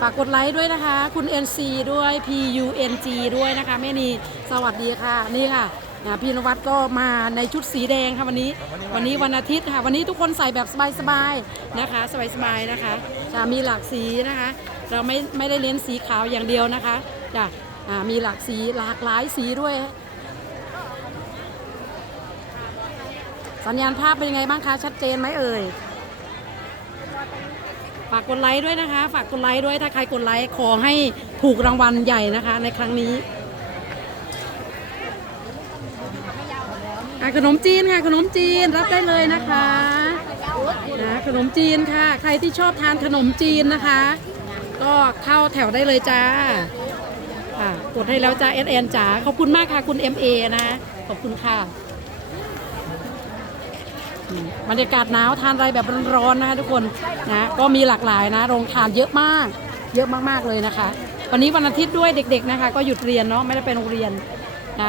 ฝากกดไลค์ด้วยนะคะ คุณ NC ด้วย PUNG ด้วยนะคะแม่นีสวัสดีค่ะ นี่ค่ะนะพี่นวัดก็มาในชุดสีแดงค่ะวันนี้ วันนี้วันอาทิตย์ค่ะ วันนี้ทุกคนใส่แบบสบายๆนะคะ สบายๆนะคะจะมีหลากสีนะคะ เราไม่ไม่ได้เน้นสีขาวอย่างเดียวนะคะจ้ะมีหลากสีหลากหลายสีด้วย สัญญาณภาพเป็นยังไงบ้างคะชัดเจนไหมเอ่ยากกดไลค์ด้วยนะคะ ฝากกดไลค์ด้วยถ้าใครกดไลค์ขอให้ถูกรางวัลใหญ่นะคะ ในครั้งนี้อะขนมจีนค่ะ ขนมจีนรับได้เลยนะคะนะขนมจีนค่ะ ใครที่ชอบทานขนมจีนนะคะ ก็เข้าแถวได้เลยจ้าค่ะกดให้แล้วจ้าเอสเอ็นจ๋าขอบคุณมากค่ะคุณ MA นะขอบคุณค่ะ บรรยากาศหนาวทานอะไรแบบร้อนๆนะคะทุกคนนะก็มีหลากหลายนะโรงทานเยอะมาก เยอะมากๆเลยนะคะ วันนี้วันอาทิตย์ด้วยเด็ก ๆนะคะ ก็หยุดเรียนเนาะไม่ได้ไปโรงเรียนนะ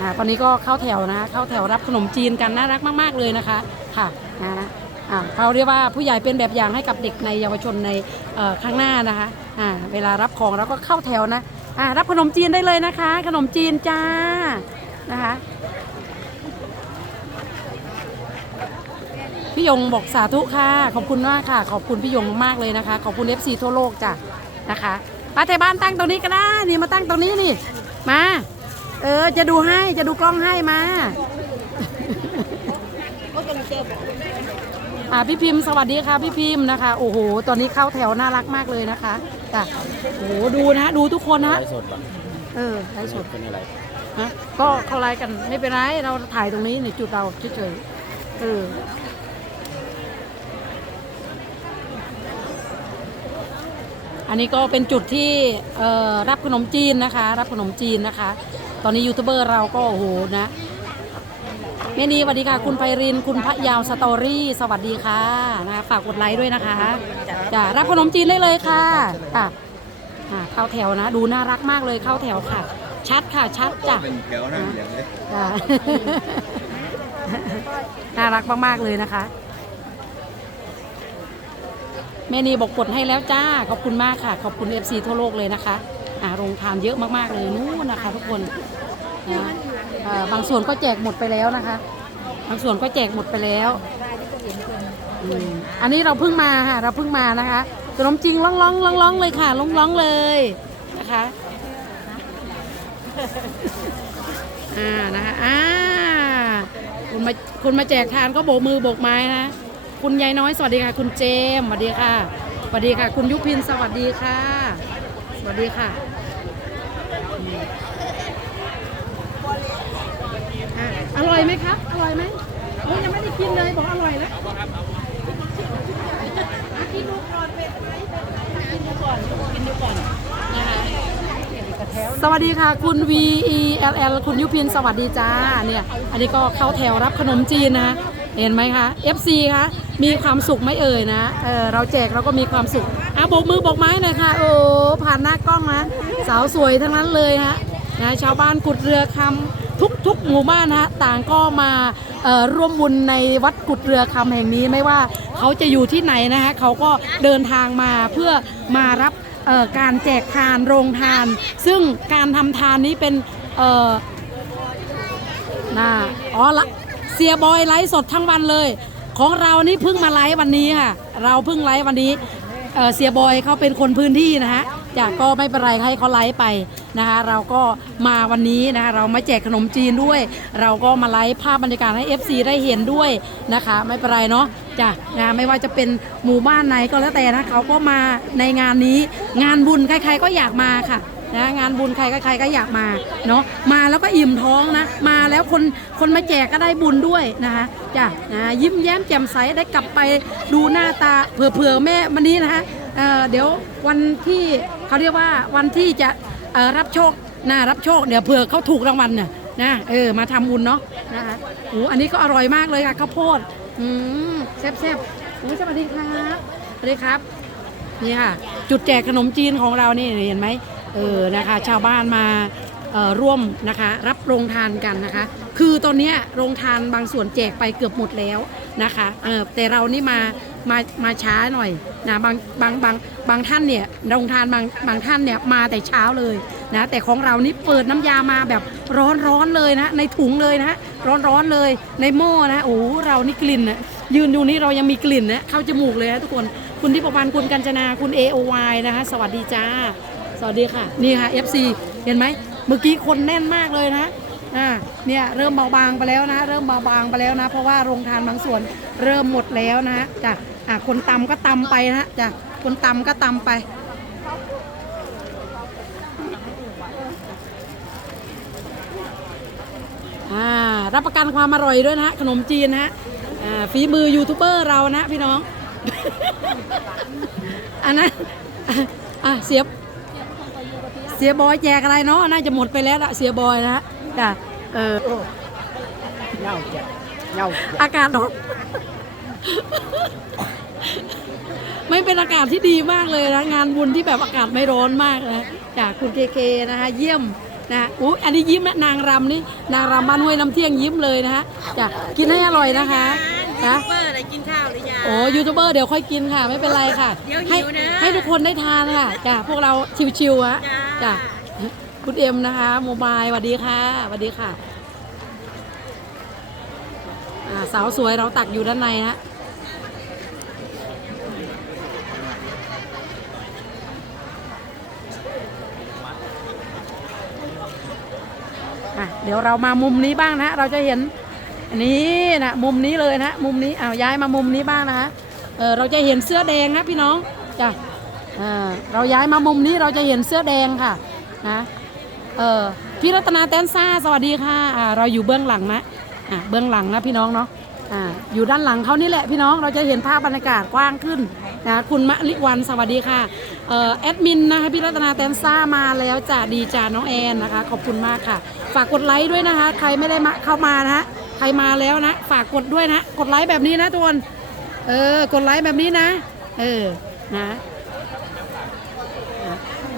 อ่าตอนนี้ก็เข้าแถวนะเข้าแถวรับขนมจีนกันน่ารักมาก ๆเลยนะคะค่ะนะอ่าเขาเรียกว่าผู้ใหญ่เป็นแบบอย่างให้กับเด็กในเยาวชนในเอ่อข้างหน้านะคะอ่าเวลารับของเราก็เข้าแถวนะ อ่ารับขนมจีนได้เลยนะคะ ขนมจีนจ้านะคะพี่ยงบอกสาธุค่ะ ขอบคุณมากค่ะ ขอบคุณพี่ยงมากเลยนะคะ ขอบคุณ FC ทั่วโลกจ้ะนะคะป้าไทยบ้านตั้งตรงนี้ก็ได้นี่มาตั้งตรงนี้นี่ มา เออจะดูให้จะดูกล้องให้มา อ่าพี่พิมพ์สวัสดีค่ะพี่พิมพ์นะคะ โอ้โห ตอนนี้เข้าแถวน่ารักมากเลยนะคะจ้ะโอ้โหดูนะ ดูทุกคนนะ ไลฟ์สดป่ะเออไลฟ์สดเป็นอะไรนะก็เขาไลฟ์กันไม่เป็นไรเราถ่ายตรงนี้ในจุดเราเฉยๆเอออันนี้ก็เป็นจุดที่เอ่อรับขนมจีนนะคะ รับขนมจีนนะคะ ตอนนี้ยูทูบเบอร์เราก็โอ้โหนะ แม่นีสวัสดีค่ะ คุณไพริน คุณพระยาวสตอรี่ สวัสดีค่ะนะคะฝากกดไลค์ด้วยนะคะจะรับขนมจีนได้เลยค่ะค่ะอ่าเข้าแถวนะ ดูน่ารักมากเลยเข้าแถวค่ะ ชัดค่ะชัดจ้ะ เป็นแถวนั่งเหลียงเลยจ้ะน่ารักมาก ๆ เลยนะคะแม่นีบอกกดให้แล้วจ้า ขอบคุณมากค่ะ ขอบคุณ FC ทั่วโลกเลยนะคะ อ่าโรงทานเยอะมาก ๆ เลยนู้นนะคะทุกคนนะ บางส่วนก็แจกหมดไปแล้วนะคะ บางส่วนก็แจกหมดไปแล้วอันนี้เราเพิ่งมาค่ะเราเพิ่งมานะคะขนมจริงล่องล่องล่องล่องเลยค่ะล่องล่องเลยนะคะอ่านะคะอ่าคุณมาคุณมาแจกทานก็โบกมือโบกไม้นะคุณยายน้อยสวัสดีค่ะ คุณเจมสวัสดีค่ะสวัสดีค่ะ คุณยุพินสวัสดีค่ะ สวัสดีค่ะ อร่อยไหมครับ อร่อยไหมโอ้ยยังไม่ได้กินเลยบอกอร่อยแล้วอะกินดูก่อนเป็ดไหมเป็ดไหมกินดูก่อนกินดูก่อนนะคะสวัสดีค่ะ คุณ V E L L คุณยุพินสวัสดีจ้าเนี่ย อันนี้ก็เข้าแถวรับขนมจีนนะเห็นไหมคะ FC คะมีความสุขไหมเอ่ยนะเออเราแจกเราก็มีความสุขอะบกมือโบกไม้หน่อยค่ะ โอ้ผ่านหน้ากล้องนะสาวสวยทั้งนั้นเลยฮะนะชาวบ้านกุดเรือคำ ทุกทุกหมู่บ้านนะฮะต่างก็มาเอ่อร่วมบุญในวัดกุดเรือคำแห่งนี้ไม่ว่าเขาจะอยู่ที่ไหนนะฮะเขาก็เดินทางมาเพื่อมารับเอ่อการแจกทานโรงทาน ซึ่งการทำทานนี้เป็นเอ่อน่าอ๋อละเสียบอยไลฟ์สดทั้งวันเลย ของเรานี่เพิ่งมาไลฟ์วันนี้ค่ะ เราเพิ่งไลฟ์วันนี้เอ่อเสียบอยเขาเป็นคนพื้นที่นะฮะ จากก็ไม่เป็นไรให้เขาไลฟ์ไปนะคะ เราก็มาวันนี้นะคะเรามาแจกขนมจีนด้วย เราก็มาไลฟ์ภาพบรรยากาศให้ FC ได้เห็นด้วยนะคะ ไม่เป็นไรเนาะจ้ะนะไม่ว่าจะเป็นหมู่บ้านไหนก็แล้วแต่นะเขาก็มาในงานนี้ งานบุญใคร ๆ ก็อยากมาค่ะนะงานบุญใครก็ใครก็อยากมาเนาะมาแล้วก็อิ่มท้องนะ มาแล้วคนคนมาแจกก็ได้บุญด้วยนะคะจ้ะนะยิ้มแย้มแจ่มใสได้กลับไปดูหน้าตาเผื่อๆแม่วันนี้นะคะ เเดี๋ยววันที่เขาเรียกว่าวันที่จะรับโชคนะรับโชคเดี๋ยวเผื่อเขาถูกรางวัลเนี่ยนะเออมาทำบุญเนาะนะคะโอ้อันนี้ก็อร่อยมากเลยค่ะข้าวโพดอืมแซ่บๆโอ้สวัสดีครับสวัสดีครับนี่ค่ะจุดแจกขนมจีนของเรานี่เห็นไหมเออนะคะชาวบ้านมาร่วมนะคะรับโรงทานกันนะคะ คือตอนนี้โรงทานบางส่วนแจกไปเกือบหมดแล้วนะคะเออแต่เรานี่มา มามาช้าหน่อยนะบางบางบางบางท่านเนี่ยโรงทานบางบางท่านเนี่ยมาแต่เช้าเลยนะแต่ของเรานี่เปิดน้ำยามาแบบร้อนร้อนเลยนะ ในถุงเลยนะร้อนร้อนเลยในหม้อนะโอ้เรานี่กลิ่นนะยืนอยู่นี่เรายังมีกลิ่นนะเข้าจมูกเลยนะทุกคนคุณที่ประพันธ์คุณกัญจนาคุณ AOY นะคะสวัสดีจ้า สวัสดีค่ะ นี่ค่ะ FC เห็นไหมเมื่อกี้คนแน่นมากเลยนะอ่าเนี่ยเริ่มเบาบางไปแล้วนะ เริ่มเบาบางไปแล้วนะ เพราะว่าโรงทานบางส่วนเริ่มหมดแล้วนะจ้ะ อ่าคนตำก็ตำไปนะจ้ะคนตำก็ตำไปอ่ารับประกันความอร่อยด้วยนะฮะขนมจีนนะฮะอ่าฝีมือยูทูบเบอร์เรานะพี่น้อง อันนั้นอะอะเสียบเสียบอยแจกอะไรเนาะน่าจะหมดไปแล้วละเสียบอยนะฮะจ้ะเออเงาเจ็บเงาอากาศร้อน ไม่เป็นอากาศที่ดีมากเลยนะ งานบุญที่แบบอากาศไม่ร้อนมากนะจากคุณเคเคนะคะเยี่ยมนะอู้อันนี้ยิ้มนะนางรำนี่นางรำบ้านห้วยน้ำเที่ยงยิ้มเลยนะฮะจ้ะกินให้อร่อยนะคะนะเบอร์อะไรกินข้าวหรือยังโอ้ยูทูบเบอร์เดี๋ยวค่อยกินค่ะ ไม่เป็นไรค่ะ เดี๋ยวหิให้วนะให้ทุกคนได้ทานค่ะจ้ะพวกเราชิวๆฮะจ้าจ้ะคุณเอ็มนะคะโมบายสวัสดีค่ะสวัสดีค่ะอ่าสาวสวยเราตักอยู่ด้านในนะ อะเดี๋ยวเรามามุมนี้บ้างนะเราจะเห็นนนี้นะมุมนี้เลยนะมุมนี้อ้าวย้ายมามุมนี้บ้างนะคะเออเราจะเห็นเสื้อแดงนะพี่น้องจ้ะอ่าเราย้ายมามุมนี้เราจะเห็นเสื้อแดงค่ะนะเออพี่รัตนาแตนซ่าสวัสดีค่ะอ่าเราอยู่เบื้องหลังนะอ่าเบื้องหลังนะพี่น้องเนาะอ่าอยู่ด้านหลังเขานี่แหละพี่น้องเราจะเห็นภาพบรรยากาศกว้างขึ้น นะคุณมะลิวันสวัสดีค่ะออแอดมินนะคะพี่รัตนาแตนซ่ามาแล้วจ้ะดีจ้าน้องแอนนะคะ ขอบคุณมากค่ะ ฝากกดไลค์ด้วยนะคะ ใครไม่ได้มาเข้ามานะฮะใครมาแล้วนะ ฝากกดด้วยนะ กดไลค์แบบนี้นะทุกคนเออกดไลค์แบบนี้นะ เออนะ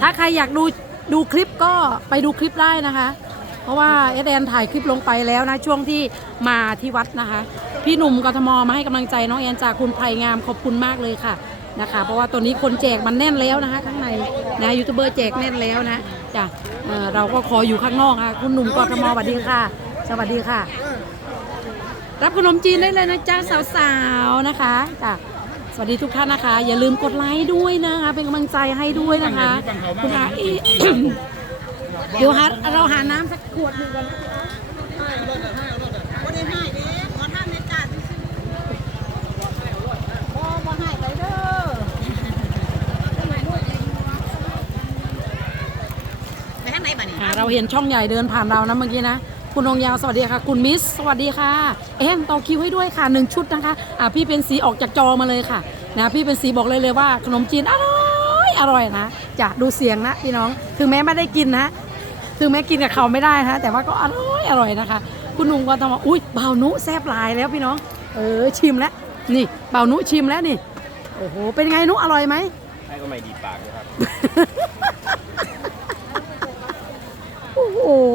ถ้าใครอยากดูดูคลิปก็ไปดูคลิปได้นะคะ เพราะว่าเอแอนถ่ายคลิปลงไปแล้วนะ ช่วงที่มาที่วัดนะคะ พี่หนุ่มกทมมาให้กำลังใจน้องแอนจากคุณไพรงามขอบคุณมากเลยค่ะ นะคะ เพราะว่าตัวนี้คนแจกมันแน่นแล้วนะคะข้างในนะยูทูบเบอร์แจกแน่นแล้วนะจ้ะเอ่อเราก็ขออยู่ข้างนอกค่ะคุณหนุ่มกทมสวัสดีค่ะ สวัสดีค่ะ รับขนมจีนได้เลยนะจ๊ะสาวๆนะคะจ้ะสวัสดีทุกท่านนะคะ อย่าลืมกดไลค์ด้วยนะคะ เป็นกำลังใจให้ด้วยนะคะ คุณอาอีเดี๋ยวหาเราหาน้ำสักขวดหนึ่งก่อนนะบ่ได้ให้เด้ขอท่านในจ่าบ่บ่ให้ไปเด้อไปทางไหนบ้านี่ อ่า เราเห็นช่องใหญ่เดินผ่านเรานะเมื่อกี้นะ คุณองยาวสวัสดีค่ะ คุณมิส สวัสดีค่ะ เอ็มต่อคิวให้ด้วยค่ะหนึ่งชุดนะคะอ่าพี่เป็นสีออกจากจอมาเลยค่ะนะพี่เป็นสีบอกเลยเลยว่าขนมจีนอร่อยอร่อยนะจะดูเสียงนะพี่น้องถึงแม้ไม่ได้กินนะถึงแม้กินกับเขาไม่ได้นะแต่ว่าก็อร่อยอร่อยนะคะ คุณนุ่มก็ทำว่าอุ้ยเบานุแซบลายแล้วพี่น้อง เออชิมแล้วนี่เบานุชิมแล้วนี่โอ้โหเป็นไงนุอร่อยไหมให้ก็ไม่ดีปากนะครับ โอ้โห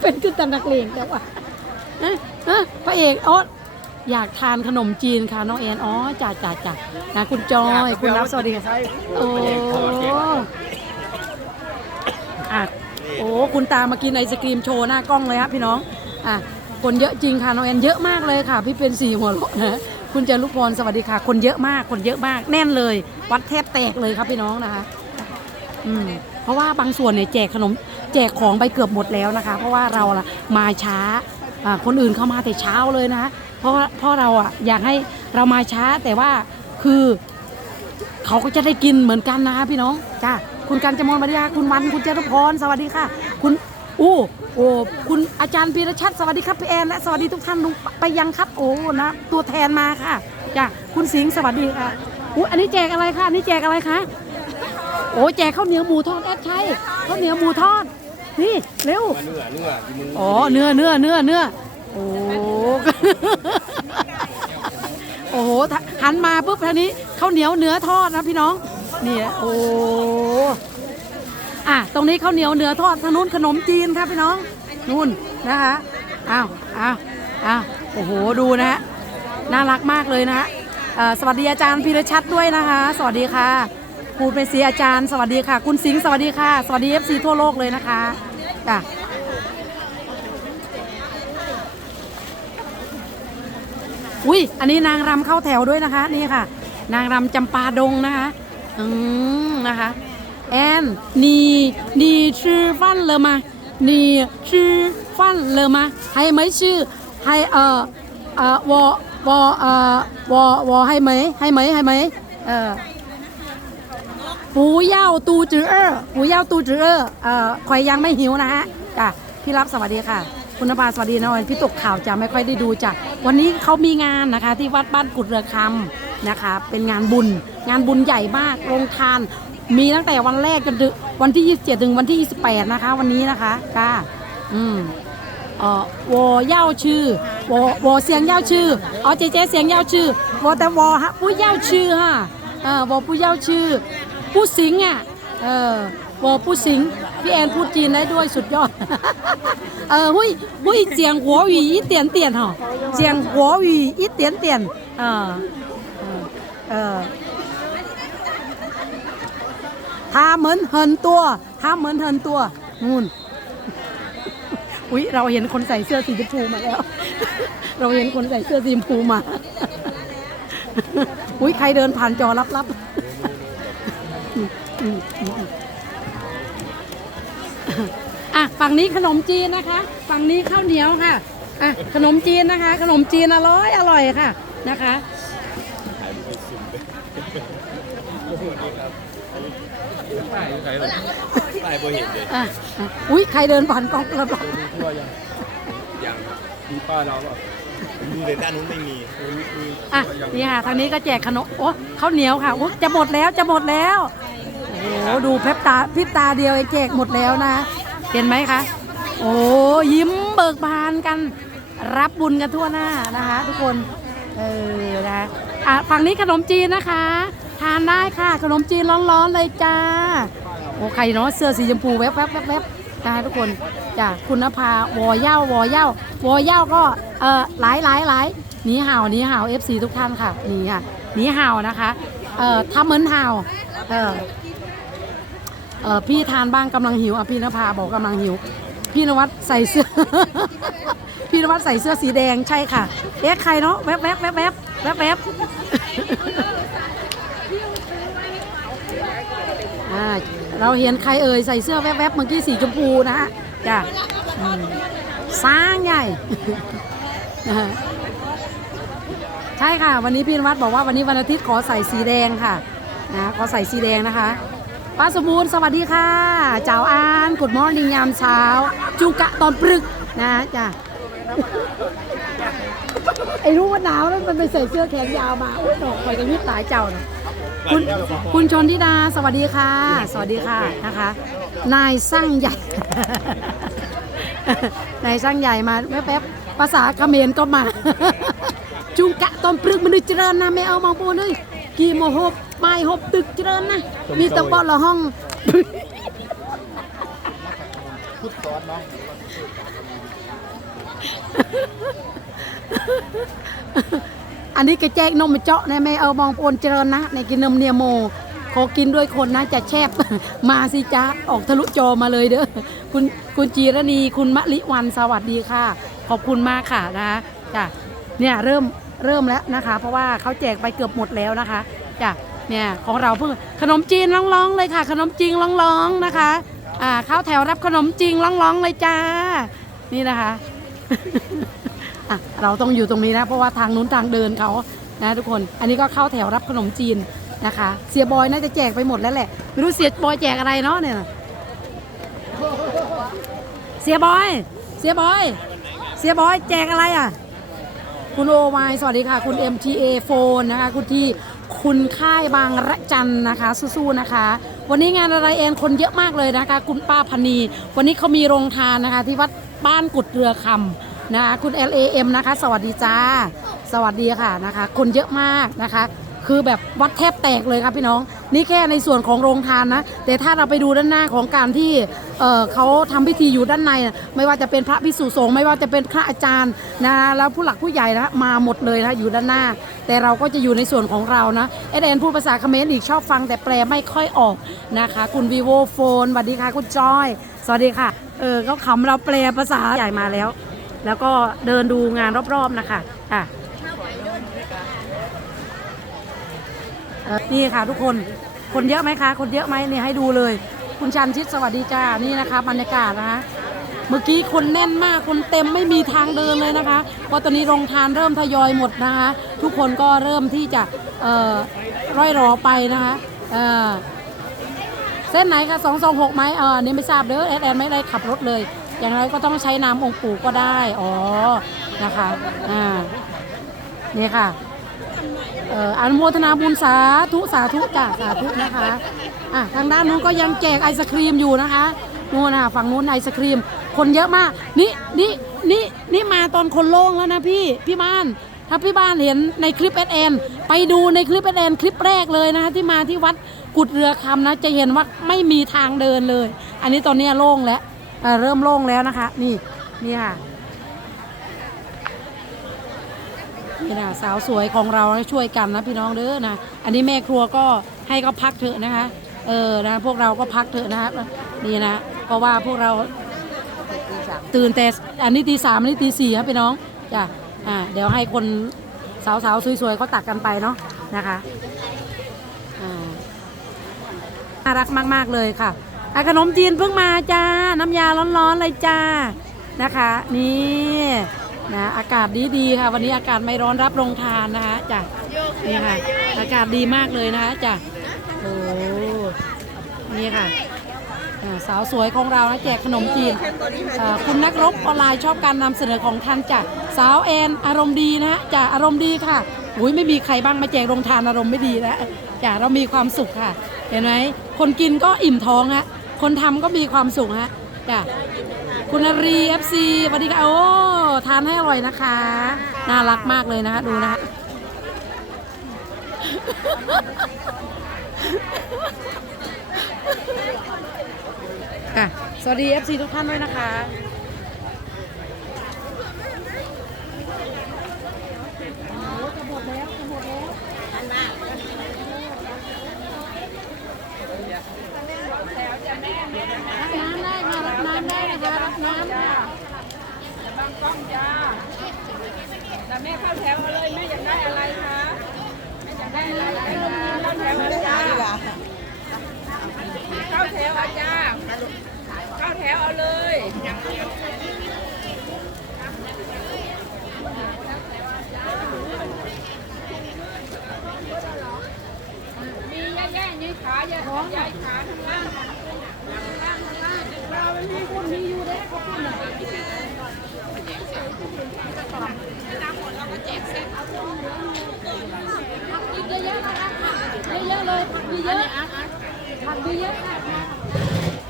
เป็นขึ้นตำนักเลงแต่ว่าเอ๊ะเอ๊ะพระเอกโอ๊ตอยากทานขนมจีนค่ะน้องแอนอ๋อจ่าจ่าจ่านะคุณจอยคุณรับสวัสดีค่ะโอ้อะโอ้คุณตามมากินไอศกรีมโชว์หน้ากล้องเลยครับพี่น้องอะคนเยอะจริงค่ะน้องแอนเยอะมากเลยค่ะ พี่เป็นสีหัวเราะนะคุณจารุพรสวัสดีค่ะ คนเยอะมากคนเยอะมากแน่นเลย วัดแทบแตกเลยครับพี่น้องนะคะอืมเพราะว่าบางส่วนเนี่ยแจกขนม แจกของไปเกือบหมดแล้วนะคะ เพราะว่าเราล่ะมาช้าคนอื่นเข้ามาแต่เช้าเลยนะคะเพราะเพราะเราอะอยากให้เรามาช้าแต่ว่าคือเขาก็จะได้กินเหมือนกันนะคะพี่น้องจ้าคุณกันจมลวัสดีค่ะคุณวันคุณเจรุพรสวัสดีค่ะ คุณอู้โอ้คุณอาจารย์พีรชัดสวัสดีครับพี่แอนและสวัสดีทุกท่านลุงไปยังครับโอ้นะ ตัวแทนมาค่ะจ้าคุณสิงห์สวัสดีค่ะอู้อันนี้แจกอะไรคะอันนี้แจกอะไรคะโอ้แจกข้าวเหนียวหมูทอดแอดชัยข้าวเหนียวหมูทอด นี่เร็ว เนื้อเนื้อที่มึงอ๋อเนื้อเนื้อเนื้อเนื้อโอ้โอ้โหหันมาปุ๊บทีนี้ข้าวเหนียวเนื้อทอดนะพี่น้องเนี่ยโอ้ออะตรงนี้ข้าวเหนียวเหนือทอดทางนู้นขนมจีนครับพี่น้องนู่นนะคะอ้าวอ้าวอ้าวโอ้โหดูนะฮะน่ารักมากเลยนะฮะเอ่อสวัสดีอาจารย์พีรชัดด้วยนะคะ สวัสดีค่ะ ครูเป็นเสียอาจารย์สวัสดีค่ะ คุณสิงห์สวัสดีค่ะ สวัสดีเอฟซีทั่วโลกเลยนะคะจ้ะอุ้ยอันนี้นางรำเข้าแถวด้วยนะคะนี่ค่ะ นางรำจำปาดงนะคะอืมนะคะแอนนี่นี่ชื่อฟันเลยมานี่ชื่อฟันเลยมาให้ไหมชื่อให้เอ่อเอ่อวอวอเอ่อวอวอให้ไหมให้ไหมให้ไหมเอ่อ ปูเย่าตูจือเออปูเย่าตูจือเออเอ่อคอยยังไม่หิวนะฮะจ้ะพี่รับสวัสดีค่ะ คุณนภาสวัสดีนะวันพี่ตกข่าวจะไม่ค่อยได้ดูจ้ะวันนี้เขามีงานนะคะ ที่วัดบ้านกุดเรือคำนะคะ เป็นงานบุญ งานบุญใหญ่มากโรงทาน มีตั้งแต่วันแรกจนถึงวันที่ 27 ถึงวันที่ 28 นะคะ วันนี้นะคะก้าอืมเอ่อวอเย่าชื่อวอวอเสียงเย่าชื่ออ๋อเจเจเสียงเย่าชื่อวอแต่วอฮะผู้เย่าชื่อฮะเออวอผู้เย่าชื่อ ผู้สิงอะ เออวอผู้สิง พี่แอนพูดจีนได้ด้วยสุดยอด เออหุ้ยหุ้ยเจียงหัวหวีอีเตียนเตียนเหรอเจียงหัวหวีอีเตียนเตียนเออเออเออทาเหมือนเหินตัวทาเหมือนเหินตัวนู่นอุ๊ย เราเห็นคนใส่เสื้อสีชมพูมาแล้ว เราเห็นคนใส่เสื้อสีชมพูมา อุ๊ย ใครเดินผ่านจอลับๆ อะฝั่งนี้ขนมจีนนะคะ ฝั่งนี้ข้าวเหนียวค่ะอะขนมจีนนะคะ ขนมจีนอร่อยอร่อยค่ะนะคะถ่ายถ่ายเลยถ่ายโบเห็นเลยอะอะอุ๊ยใครเดินผ่านกล้องแล้วดูทั่วยังยังมีป้าน้องอ่ะดูเลยด้านนู้นไม่มีอะนี่ค่ะทางนี้ก็แจกขนมโอ้ข้าวเหนียวค่ะโอุ๊ยจะหมดแล้วจะหมดแล้วโอ้โหดูเพบตาพริบตาเดียวเองแจกหมดแล้วนะ เห็นไหมคะโอ้ยิ้มเบิกบานกัน รับบุญกันทั่วหน้านะคะ ทุกคนเออนะอะฝั่งนี้ขนมจีนนะคะ ทานได้ค่ะขนมจีนร้อนๆเลยจ้าโอ้ใครเนาะเสื้อสีชมพูแวบๆแวบแวบ นะคะทุกคนจ้ะคุณนภาวอเย่าวอเย่าวอเย่าก็เออหลายหลายหลายหนีห่าวหนีห่าว FC ทุกท่านค่ะนี่ค่ะหนีห่าวนะคะเอ่อทำเหมือนห่าวเออเออพี่ทานบ้างกำลังหิวอะพี่นภาบอกกำลังหิว พี่นวัดใส่เสื้อ พี่นวัดใส่เสื้อสีแดงใช่ค่ะ เอ๊ะใครเนาะแวบแวบแวบแวบแวบแวบอ่า เราเห็นใครเอ่ยใส่เสื้อแวบๆเมื่อกี้สีชมพูนะฮะจ้ะสร้างใหญ่นะใช่ค่ะ วันนี้พี่นวัดบอกว่าวันนี้วันอาทิตย์ขอใส่สีแดงค่ะนะขอใส่สีแดงนะคะป้าสมบูรณ์สวัสดีค่ะ เจ้าอานกุดมอร์นิ่งยามเช้าจุกะตอนปรึกนะจ้ะไอ้รู้ว่าหนาวแล้วมันไปใส่เสื้อแขนยาวมาโอ้ยดอกคอยกันยุดหลายเจ้านะ คุณคุณชนทิดาสวัสดีค่ะ สวัสดีค่ะนะคะ นายสร้างใหญ่ นายสร้างใหญ่มาแป๊บๆภาษาเขมรก็มา จุงกะตอนปรึกมันดูเจริญนะไม่เอามองปูเลยกี่โมหบปลายหบตึกเจริญนะมีตะเบาะละห้องพุทธซ้อนเอันนี้แกแจกนมมาเจาะนะไม่เอามองปูนเจริญนะในกินนมเนียโม ขอกินด้วยคนนะจะแชบ มาสิจ้าออกทะลุจอมาเลยเด้อคุณคุณจีรณีคุณมะลิวันสวัสดีค่ะ ขอบคุณมากค่ะนะคะจ้ะเนี่ยเริ่มเริ่มแล้วนะคะ เพราะว่าเขาแจกไปเกือบหมดแล้วนะคะจ้ะเนี่ยของเราเพิ่งขนมจีนร้องๆเลยค่ะ ขนมจีนร้องๆนะคะอ่าเข้าแถวรับขนมจีนร้องๆเลยจ้า นี่นะคะ อะเราต้องอยู่ตรงนี้นะเพราะว่าทางนู้นทางเดินเขานะทุกคนอันนี้ก็เข้าแถวรับขนมจีนนะคะ เสียบอยน่าจะแจกไปหมดแล้วแหละไม่รู้เสียบอยแจกอะไรเนาะเนี่ยเสียบอย เสียบอย เสียบอยแจกอะไรอะ คุณโอวายสวัสดีค่ะ คุณ MTA โฟนนะคะ คุณที่คุณค่ายบางระจันนะคะสู้ๆนะคะ วันนี้งานอะไรเอ็นคนเยอะมากเลยนะคะ คุณป้าพนี วันนี้เขามีโรงทานนะคะ ที่วัดบ้านกุดเรือคำ นะคะคุณ LAM นะคะ สวัสดีจ้า สวัสดีค่ะนะคะ คนเยอะมากนะคะ คือแบบวัดแทบแตกเลยครับพี่น้อง นี่แค่ในส่วนของโรงทานนะ แต่ถ้าเราไปดูด้านหน้าของการที่เเขาทำพิธีอยู่ด้านในนะไม่ว่าจะเป็นพระภิกษุสงฆ์ไม่ว่าจะเป็นพระอาจารย์นะแล้วผู้หลักผู้ใหญ่นะมาหมดเลยนะอยู่ด้านหน้า แต่เราก็จะอยู่ในส่วนของเรานะเอเดนพูดภาษาเขมรอีกชอบฟังแต่แปลไม่ค่อยออกนะคะ คุณวีโวโฟนสวัสดีค่ะคุณจอย สวัสดีค่ะเออเขาขำเราแปลภาษาใหญ่มาแล้ว แล้วก็เดินดูงานรอบๆนะคะอะอ่อนี่ค่ะทุกคนคนเยอะไหมคะ คนเยอะไหมนี่ให้ดูเลย คุณชันชิดสวัสดีจ้านี่นะคะบรรยากาศนะคะเมื่อกี้คนแน่นมากคนเต็มไม่มีทางเดินเลยนะคะเพราะตอนนี้โรงทานเริ่มทยอยหมดนะคะ ทุกคนก็เริ่มที่จะเอ่อร่อยรอไปนะคะเอ่อเส้นไหนคะสองสองหกไหมเอออันนี่ไม่ทราบเด้อแอดแอนไม่ได้ขับรถเลย อย่างไรก็ต้องใช้น้ำองค์ปู่ก็ได้ อ๋อ นะคะ อ่า นี่ค่ะเอ่ออนุโมทนาบุญสาธุ สาธุจ้ะสาธุนะคะ อะ ทางด้านนู้นก็ยังแจกไอศครีมอยู่นะคะนู่นนะคะฝั่งนู้นไอศครีม คนเยอะมาก นี่นี่นี่นี่มาตอนคนโล่งแล้วนะพี่ พี่บ้าน ถ้าพี่บ้านเห็นในคลิปเอสเนไปดูในคลิปเอสเนคลิปแรกเลยนะคะที่มาที่วัดกุดเรือคำนะ จะเห็นว่าไม่มีทางเดินเลย อันนี้ตอนนี้โล่งแล้ว เริ่มโล่งแล้วนะคะ นี่นี่ค่ะนี่นะสาวสวยของเราช่วยกันนะพี่น้องเด้อนะอันนี้แม่ครัวก็ให้เขาพักเถอะนะคะ เออนะพวกเราก็พักเถอะนะครับนี่นะเพราะว่าพวกเราตื่นแต่อันนี้ตีสามอันนี้ตีสี่ครับพี่น้องจ้ะอ่าเดี๋ยวให้คนสาวๆสวยๆเขาตักกันไปเนาะนะคะอ่าน่ารักมากๆเลยค่ะ ขนมจีนเพิ่งมาจ้า น้ำยาร้อนๆเลยจ้านะคะ นี่นะอากาศดีๆค่ะ วันนี้อากาศไม่ร้อนรับโรงทานนะคะจ้ะนี่ค่ะ อากาศดีมากเลยนะคะจ้ะโอ้นี่ค่ะสาวสวยของเรานะแจกขนมจีนคุณนักรบออนไลน์ชอบการนำเสนอของท่านจ้ะสาวแอนอารมณ์ดีนะจ้ะอารมณ์ดีค่ะอุ้ยไม่มีใครบ้างมาแจกโรงทานอารมณ์ไม่ดีแล้วจ้ะเรามีความสุขค่ะ เห็นไหมคนกินก็อิ่มท้องฮะ คนทำก็มีความสุขฮะจ้ะคุณอารีเอฟซีสวัสดีค่ะโอ้ทานให้อร่อยนะคะ น่ารักมากเลยนะคะดูนะค่ะสวัสดี FC ทุกท่านด้วยนะคะ รับน้ำได้ค่ะ รับน้ำได้นะคะ รับน้ำค่ะ บางกล้องจ้า แม่เข้าแถวมาเลยแม่อยากได้อะไรคะแม่อยากได้อะไรเข้าแถวมาจ้าเข้าแถวอาจ้าเข้าแถวเอาเลยมีเยอะแยะนี่ขายอะใหญ่ขาข้างล่างข้างล่างข้างล่างเราไม่มีคนมีอยู่เด้เขาพูดหนอย เยอะๆนะคะ เลยผักเยอะผักเยอะค่ะ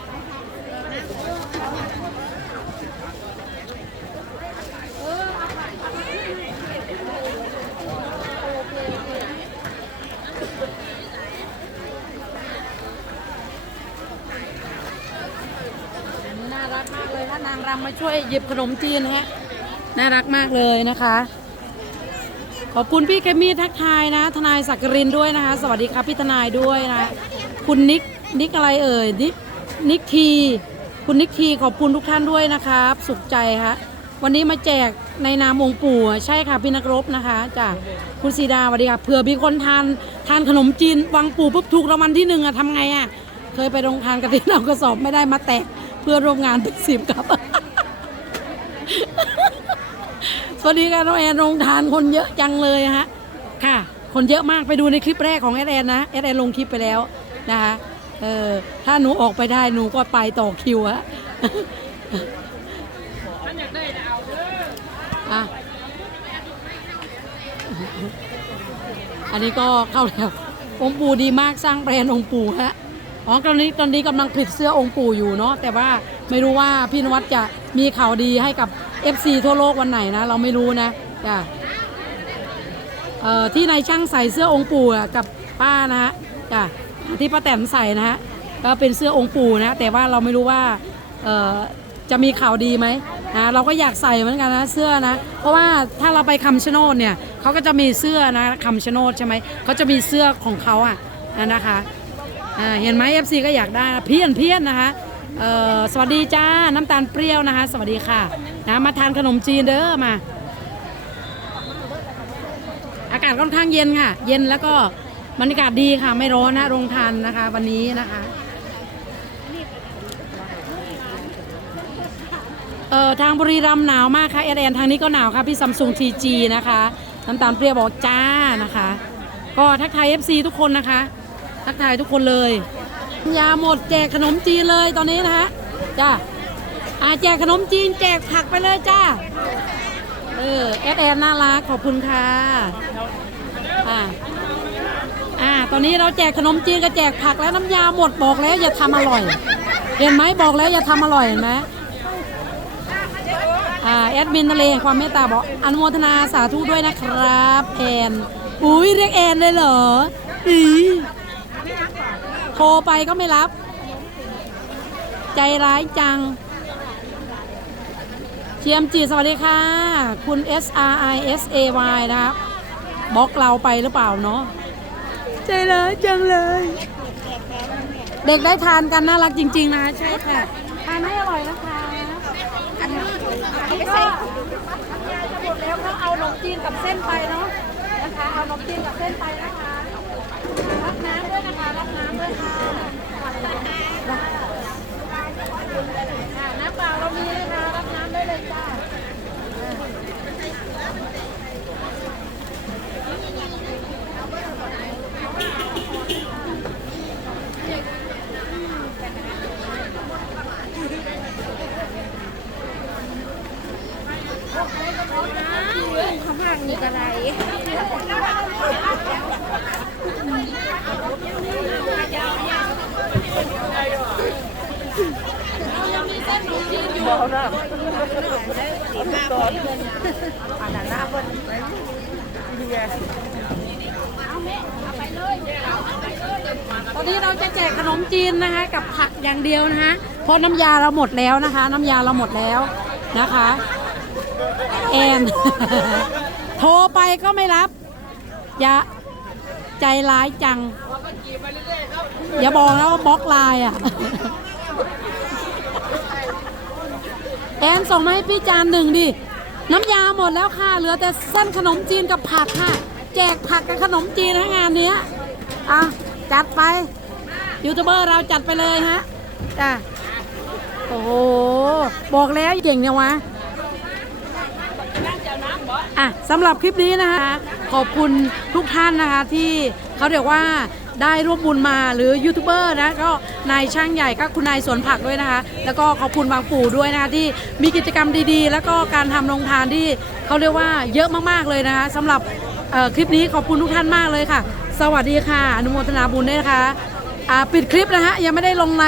น่ารักมากเลยถ้านางรำมาช่วยหยิบขนมจีนฮะ น่ารักมากเลยนะคะ ขอบคุณพี่เคมีทักทายนะ ทนายสักกรินด้วยนะคะ สวัสดีครับพี่ทนายด้วยนะ คุณนิกนิกอะไรเอ่ยนิกนิกทีคุณนิกทีขอบคุณทุกท่านด้วยนะครับ สุขใจฮะวันนี้มาแจกในนามองค์ปู่ใช่ค่ะพี่นักรบนะคะจ้ะคุณสีดาสวัสดีค่ะเผื่อมีคนทานทานขนมจีนวังปู่ปุ๊บถูกรางวัลที่หนึ่งอะทำไงอะเคยไปโรงทานกระถิ่นเอากระสอบไม่ได้มาแตกเพื่อร่วมงานติดสิบครับ สวัสดีค่ะน้องแอนโรงทานคนเยอะจังเลยฮะค่ะ คนเยอะมากไปดูในคลิปแรกของแอดแอนนะแอดแอนลงคลิปไปแล้วนะคะเออถ้าหนูออกไปได้หนูก็ไปต่อคิวฮะฉันอยากได้เอาเด้ออะอันนี้ก็เข้าแล้วองค์ปู่ดีมากสร้างแบรนด์องค์ปู่ฮะอ๋อตอนนี้ตอนนี้กำลังผลิตเสื้อองค์ปู่อยู่เนาะแต่ว่าไม่รู้ว่าพี่นวัดจะมีข่าวดีให้กับ FC ทั่วโลกวันไหนนะ เราไม่รู้นะจ้ะที่นายช่างใส่เสื้อองค์ปู่กับป้านะฮะจ้ะที่ป้าแตนใส่นะฮะก็เป็นเสื้อองค์ปู่นะ แต่ว่าเราไม่รู้ว่าจะมีข่าวดีไหมนะเราก็อยากใส่เหมือนกันนะเสื้อนะ เพราะว่าถ้าเราไปคำชะโนดเนี่ยเขาก็จะมีเสื้อนะคำชะโนดใช่ไหมเขาจะมีเสื้อของเขาอะนะคะเห็นไหม FC ก็อยากได้เพี้ยนเพี้ยนนะคะ เอ่อสวัสดีจ้าน้ำตาลเปรี้ยวนะคะ สวัสดีค่ะนะมาทานขนมจีนเด้อมา อากาศค่อนข้างเย็นค่ะ เย็นแล้วก็บรรยากาศดีค่ะ ไม่ร้อนนะโรงทานนะคะ วันนี้นะคะเอ่อทางบุรีรัมย์หนาวมากค่ะเอแอนทางนี้ก็หนาวค่ะพี่ซัมซุงทีจีนะคะน้ำตาลเปรี้ยวบอกจ้านะคะ ก็ทักทาย FC ทุกคนนะคะ ทักทายทุกคนเลย ยาหมดแจกขนมจีนเลยตอนนี้นะคะจ้าอาแจกขนมจีนแจกผักไปเลยจ้าเออแอดแอนน่ารักขอบคุณค่ะอ่าอ่าตอนนี้เราแจกขนมจีนกับแจกผักแล้วน้ำยาหมดบอกแล้วอย่าทำอร่อย เห็นไหมบอกแล้วอย่าทำอร่อยเห็นไหมอ่าแอดมินทะเลงความเมตตาบอกอนุโมทนาสาธุด้วยนะครับแอนอุ้ยเรียกแอนเลยเหรออี ทรไปก็ไม่รับ ใจร้ายจัง เชียมจีสวัสดีค่ะ คุณ S R I S A Y นะครับบล็อกเราไปหรือเปล่าเนาะใจร้ายจังเลย เด็กได้ทานกันน่ารักจริง ๆ นะ ใช่ค่ะ ทานให้อร่อยนะคะอันนี้ก็จะหมดแล้วก็เอาขนมจีนกับเส้นไปเนาะนะคะ เอาขนมจีนกับเส้นไปนะคะรับ น้ำด้วยนะคะรับน้ำด้วยค่ะน้ำเปล่าเรามีนะคะรับน้ำได้เลยจ้าทำห่างนี่กะไร ตอนนี้เราจะแจกขนมจีนนะคะ กับผักอย่างเดียวนะคะเพราะน้ำยาเราหมดแล้วนะคะ น้ำยาเราหมดแล้วนะคะแอนโทรไปก็ไม่รับ อย่าใจร้ายจัง อย่าบอกนะว่าบล็อกไลน์อะ แอนส่งมาให้พี่จานหนึ่งดิ น้ำยาหมดแล้วค่ะ เหลือแต่เส้นขนมจีนกับผักค่ะ แจกผักกับขนมจีนนะงานนี้อะจัดไป ยูทูบเบอร์เราจัดไปเลยฮะ จ้ะ โอ้โห บอกแล้วเก่งเนี่ยวะอะสำหรับคลิปนี้นะคะ ขอบคุณทุกท่านนะคะที่เขาเรียกว่า ได้ร่วมบุญมาหรือยูทูบเบอร์นะก็นายช่างใหญ่ก็คุณนายสวนผักด้วยนะคะ แล้วก็ขอบคุณบางปู่ด้วยนะคะที่มีกิจกรรมดีๆ แล้วก็การทำโรงทานที่เขาเรียกว่าเยอะมากๆเลยนะคะสำหรับเอ่อคลิปนี้ขอบคุณทุกท่านมากเลยค่ะ สวัสดีค่ะ อนุโมทนาบุญด้วยนะคะอ่าปิดคลิปนะฮะยังไม่ได้ลงไลน์